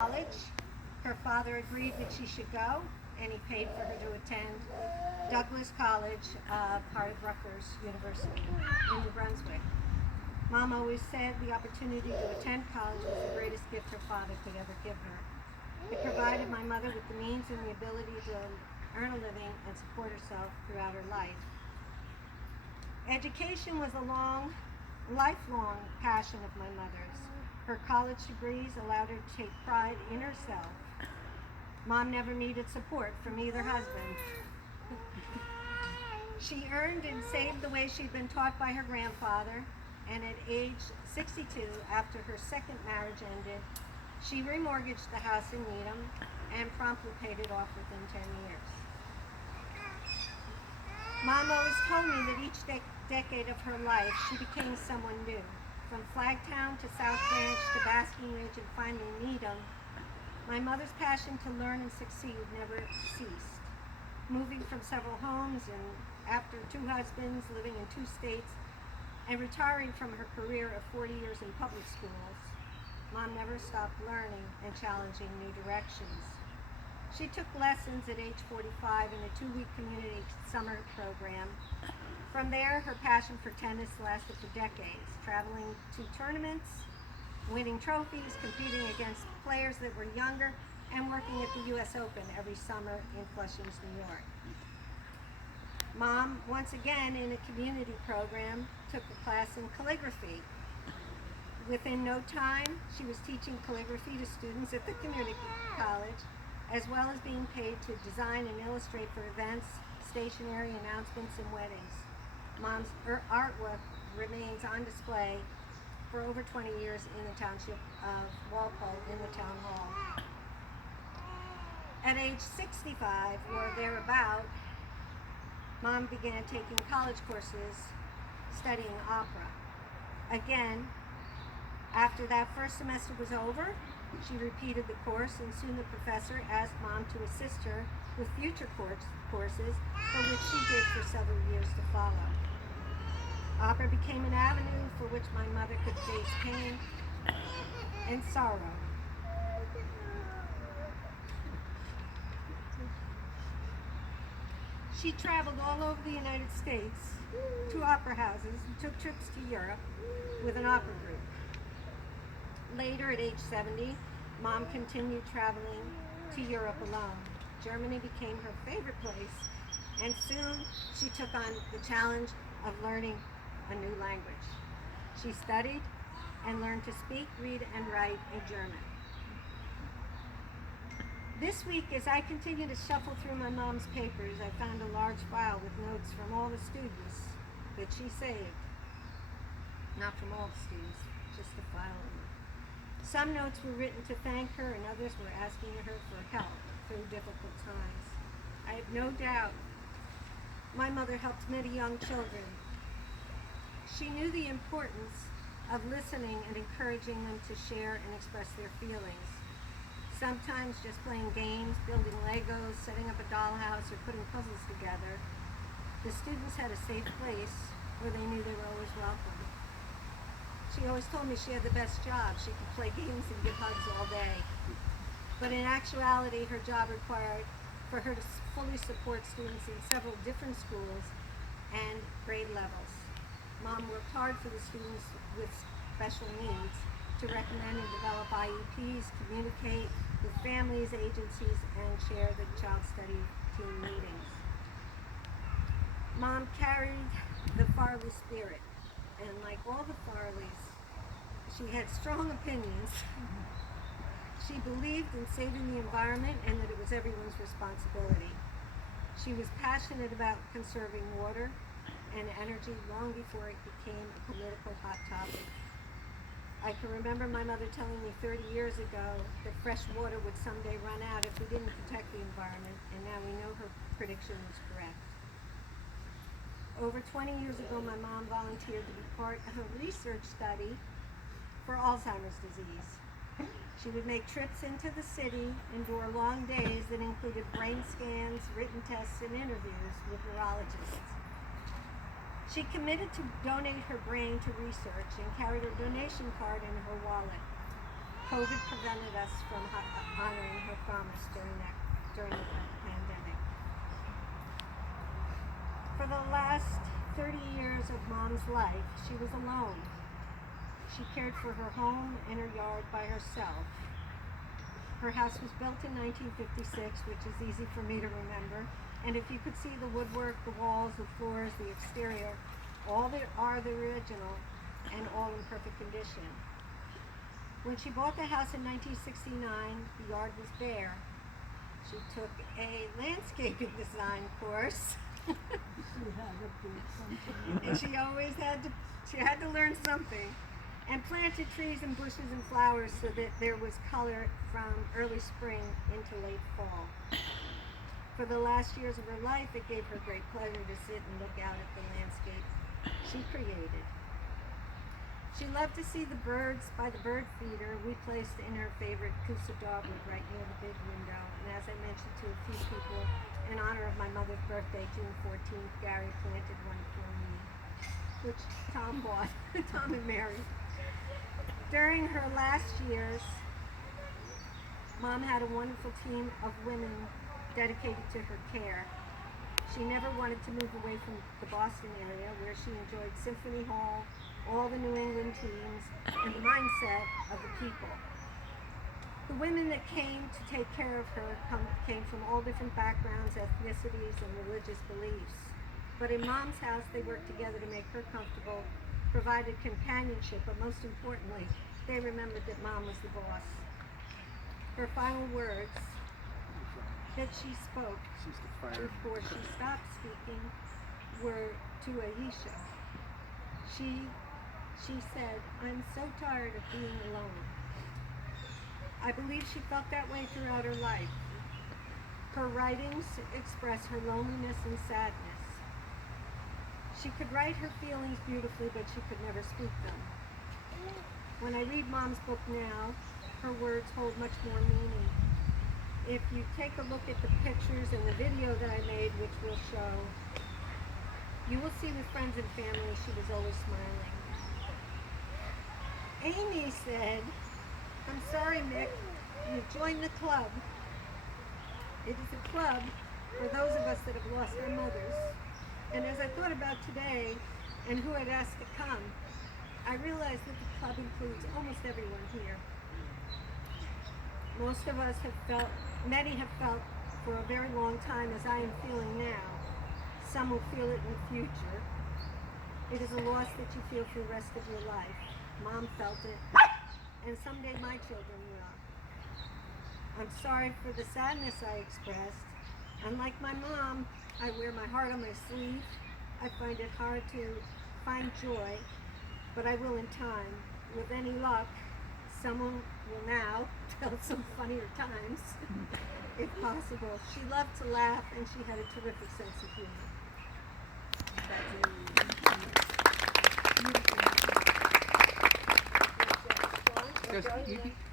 college. Her father agreed that she should go, and he paid for her to attend Douglas College, part of Rutgers University in New Brunswick. Mom always said the opportunity to attend college was the greatest gift her father could ever give her. It provided my mother with the means and the ability to earn a living and support herself throughout her life. Education was a lifelong passion of my mother's. Her college degrees allowed her to take pride in herself. Mom never needed support from either husband. She earned and saved the way she'd been taught by her grandfather, and at age 62, after her second marriage ended, she remortgaged the house in Needham and promptly paid it off within 10 years. Mom always told me that each decade of her life she became someone new. From Flagtown to South Branch to Basking Ridge and finally Needham, my mother's passion to learn and succeed never ceased. Moving from several homes and after two husbands, living in two states, and retiring from her career of 40 years in public schools, Mom never stopped learning and challenging new directions. She took lessons at age 45 in a 2-week community summer program. From there, her passion for tennis lasted for decades, traveling to tournaments, winning trophies, competing against players that were younger, and working at the U.S. Open every summer in Flushing, New York. Mom, once again in a community program, took a class in calligraphy. Within no time, she was teaching calligraphy to students at the community college, as well as being paid to design and illustrate for events, stationery, announcements, and weddings. Mom's artwork remains on display for over 20 years in the township of Walpole in the town hall. At age 65 or thereabout, Mom began taking college courses studying opera. Again, after that first semester was over, she repeated the course, and soon the professor asked Mom to assist her with future courses, for which she did for several years to follow. Opera became an avenue for which my mother could face pain and sorrow. She traveled all over the United States to opera houses and took trips to Europe with an opera group. Later, at age 70, Mom continued traveling to Europe alone. Germany became her favorite place, and soon she took on the challenge of learning a new language. She studied and learned to speak, read, and write in German. This week, as I continue to shuffle through my mom's papers, I found a large file with notes from all the students that she saved. Not from all the students, just a file of them. Some notes were written to thank her, and others were asking her for help through difficult times. I have no doubt my mother helped many young children. She knew the importance of listening and encouraging them to share and express their feelings. Sometimes just playing games, building Legos, setting up a dollhouse, or putting puzzles together, the students had a safe place where they knew they were always welcome. She always told me she had the best job. She could play games and give hugs all day. But in actuality, her job required for her to fully support students in several different schools and grade levels. Mom worked hard for the students with special needs to recommend and develop IEPs, communicate with families, agencies, and chair the child study team meetings. Mom carried the Farley spirit, and like all the Farleys, she had strong opinions. She believed in saving the environment and that it was everyone's responsibility. She was passionate about conserving water and energy long before it became a political hot topic. I can remember my mother telling me 30 years ago that fresh water would someday run out if we didn't protect the environment, and now we know her prediction was correct. Over 20 years ago, my mom volunteered to be part of a research study for Alzheimer's disease. She would make trips into the city, endure long days that included brain scans, written tests, and interviews with neurologists. She committed to donate her brain to research and carried her donation card in her wallet. COVID prevented us from honoring her promise during the pandemic. For the last 30 years of Mom's life, she was alone. She cared for her home and her yard by herself. Her house was built in 1956, which is easy for me to remember. And if you could see the woodwork, the walls, the floors, the exterior, all are the original and all in perfect condition. When she bought the house in 1969, the yard was bare. She took a landscaping design course. And she always had to learn something. And planted trees and bushes and flowers so that there was color from early spring into late fall. For the last years of her life, it gave her great pleasure to sit and look out at the landscape she created. She loved to see the birds by the bird feeder we placed in her favorite Kusa dogwood right near the big window. And as I mentioned to a few people, in honor of my mother's birthday, June 14th, Gary planted one for me, which Tom bought, Tom and Mary. During her last years, Mom had a wonderful team of women dedicated to her care. She never wanted to move away from the Boston area, where she enjoyed Symphony Hall, all the New England teams, and the mindset of the people. The women that came to take care of her came from all different backgrounds, ethnicities, and religious beliefs. But in Mom's house, they worked together to make her comfortable, provided companionship, but most importantly, they remembered that Mom was the boss. Her final words that she spoke before she stopped speaking were to Aisha. She said, "I'm so tired of being alone." I believe she felt that way throughout her life. Her writings express her loneliness and sadness. She could write her feelings beautifully, but she could never speak them. When I read Mom's book now, her words hold much more meaning. If you take a look at the pictures and the video that I made, which we'll show, you will see with friends and family she was always smiling. Amy said, "I'm sorry, Mick, you joined the club. It is a club for those of us that have lost our mothers." And as I thought about today and who had asked to come, I realized that the club includes almost everyone here. Most of us have felt, many have felt for a very long time as I am feeling now. Some will feel it in the future. It is a loss that you feel for the rest of your life. Mom felt it, and someday my children will. I'm sorry for the sadness I expressed. Unlike my mom, I wear my heart on my sleeve. I find it hard to find joy, but I will in time. With any luck, someone will now tell some funnier times, if possible. She loved to laugh, and she had a terrific sense of humor.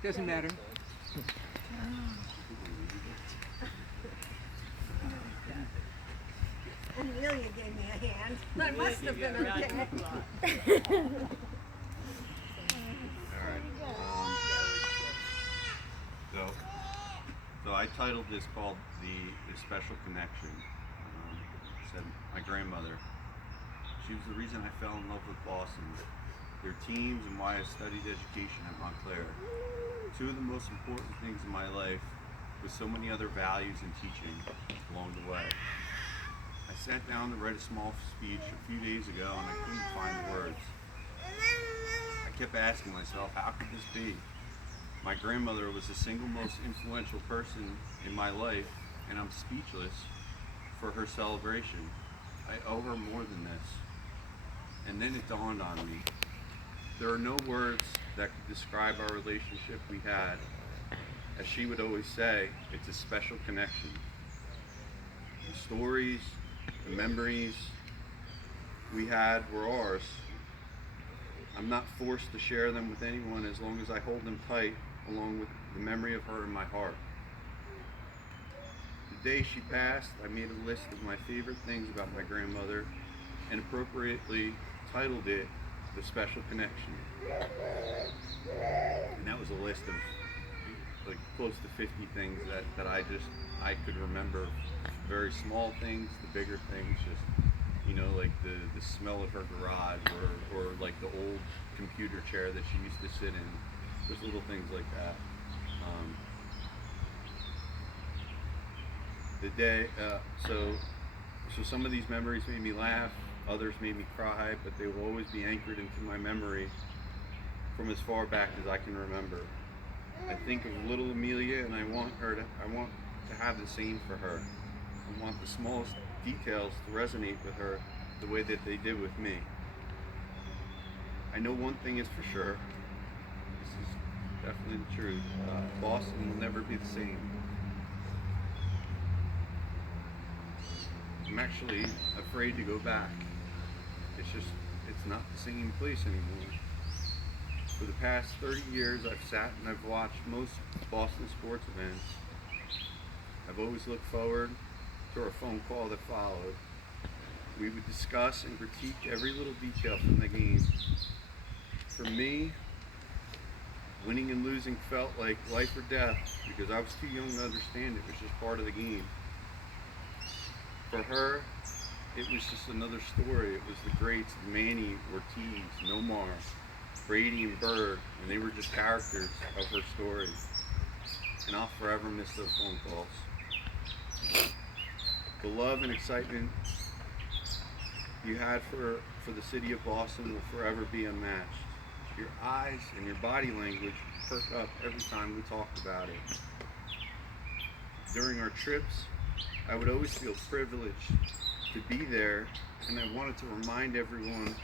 Doesn't matter. And Amelia gave me a hand. I must have been okay. So I titled this called the Special Connection. Said my grandmother. She was the reason I fell in love with Boston, their teams, and why I studied education at Montclair. Two of the most important things in my life, with so many other values and teaching along the way. I sat down to write a small speech a few days ago, and I couldn't find the words. I kept asking myself, how could this be? My grandmother was the single most influential person in my life, and I'm speechless for her celebration. I owe her more than this. And then it dawned on me. There are no words that could describe our relationship we had. As she would always say, it's a special connection. The stories, the memories we had were ours. I'm not forced to share them with anyone as long as I hold them tight, along with the memory of her in my heart. The day she passed, I made a list of my favorite things about my grandmother and appropriately titled it The Special Connection. And that was a list of like close to 50 things that I could remember. Very small things, the bigger things, just like the smell of her garage, or like the old computer chair that she used to sit in. Just little things like that. The day, so some of these memories made me laugh, others made me cry, but they will always be anchored into my memory from as far back as I can remember. I think of little Amelia, and I want to have the same for her. I want the smallest details to resonate with her the way that they did with me. I know one thing is for sure. This is definitely the truth. Boston will never be the same. I'm actually afraid to go back. It's not the same place anymore. For the past 30 years, I've sat and I've watched most Boston sports events. I've always looked forward to our phone call that followed. We would discuss and critique every little detail from the game. For me, winning and losing felt like life or death because I was too young to understand it was just part of the game. For her, it was just another story. It was the greats, Manny, Ortiz, Nomar, Brady, and Bird, and they were just characters of her story. And I'll forever miss those phone calls. The love and excitement you had for the city of Boston will forever be unmatched. Your eyes and your body language perk up every time we talked about it. During our trips, I would always feel privileged to be there, and I wanted to remind everyone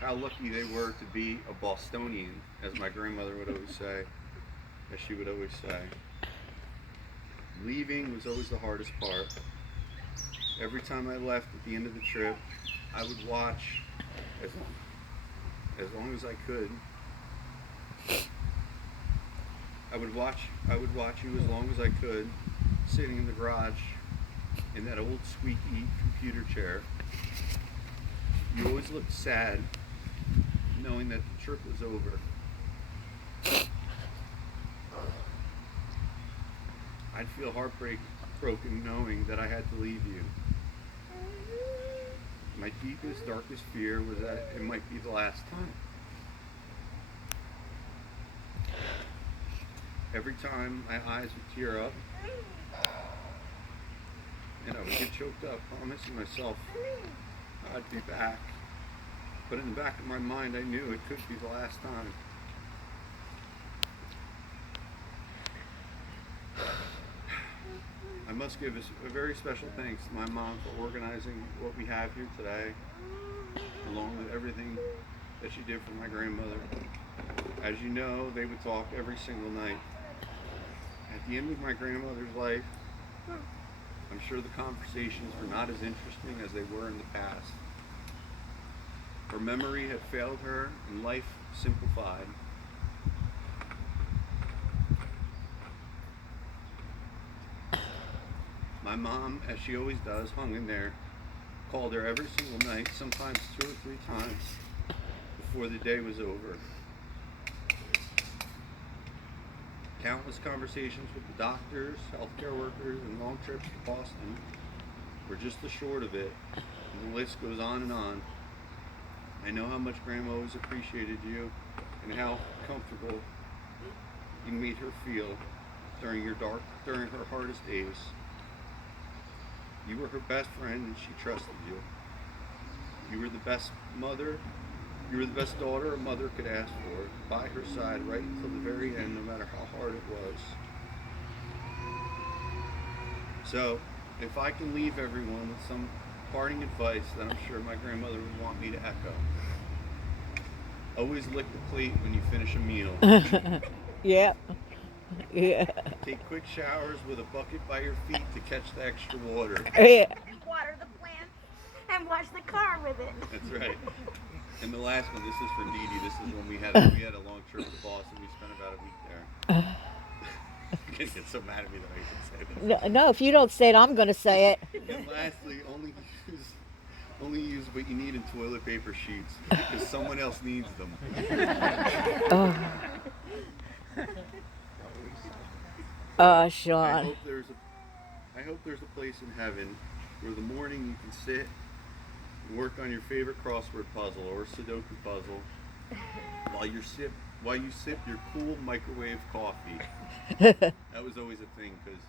how lucky they were to be a Bostonian, as my grandmother would always say, as she would always say. Leaving was always the hardest part. Every time I left at the end of the trip, I would watch as long as I could. I would watch you as long as I could, sitting in the garage in that old squeaky computer chair. You always looked sad, knowing that the trip was over. I'd feel heartbroken knowing that I had to leave you. My deepest, darkest fear was that it might be the last time. Every time my eyes would tear up, and I would get choked up, promising myself I'd be back. But in the back of my mind, I knew it could be the last time. I must give a very special thanks to my mom for organizing what we have here today, along with everything that she did for my grandmother. As you know, they would talk every single night. At the end of my grandmother's life, I'm sure the conversations were not as interesting as they were in the past. Her memory had failed her and life simplified. My mom, as she always does, hung in there, called her every single night, sometimes 2 or 3 times before the day was over. Countless conversations with the doctors, healthcare workers, and long trips to Boston were just the short of it, and the list goes on and on. I know how much Grandma always appreciated you and how comfortable you made her feel during her hardest days. You were her best friend and she trusted you. You were the best mother, you were the best daughter a mother could ask for, by her side right until the very end, no matter how hard it was. So, if I can leave everyone with some parting advice that I'm sure my grandmother would want me to echo. Always lick the plate when you finish a meal. Yeah. Yeah. Take quick showers with a bucket by your feet to catch the extra water. Yeah. Water the plants and wash the car with it. That's right. And the last one, this is for Dee Dee. This is when we had a long trip to Boston. We spent about a week there. You're gonna get so mad at me that I can say this. No, if you don't say it, I'm going to say it. And lastly, Only use what you need in toilet paper sheets because someone else needs them. Oh, I Sean. hope there's a place in heaven where the morning you can sit and work on your favorite crossword puzzle or Sudoku puzzle while you sip your cool microwave coffee. That was always a thing because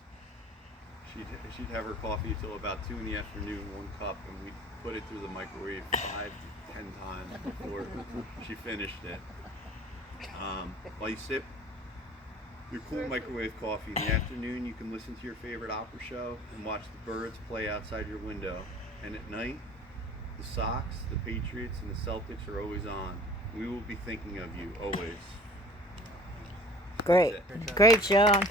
she'd have her coffee until about 2 in the afternoon, 1 cup, and we'd put it through the microwave 5 to 10 times before she finished it. While you sip your cool microwave coffee in the afternoon, you can listen to your favorite opera show and watch the birds play outside your window. And at night, the Sox, the Patriots, and the Celtics are always on. We will be thinking of you always. Great. Great, Sean.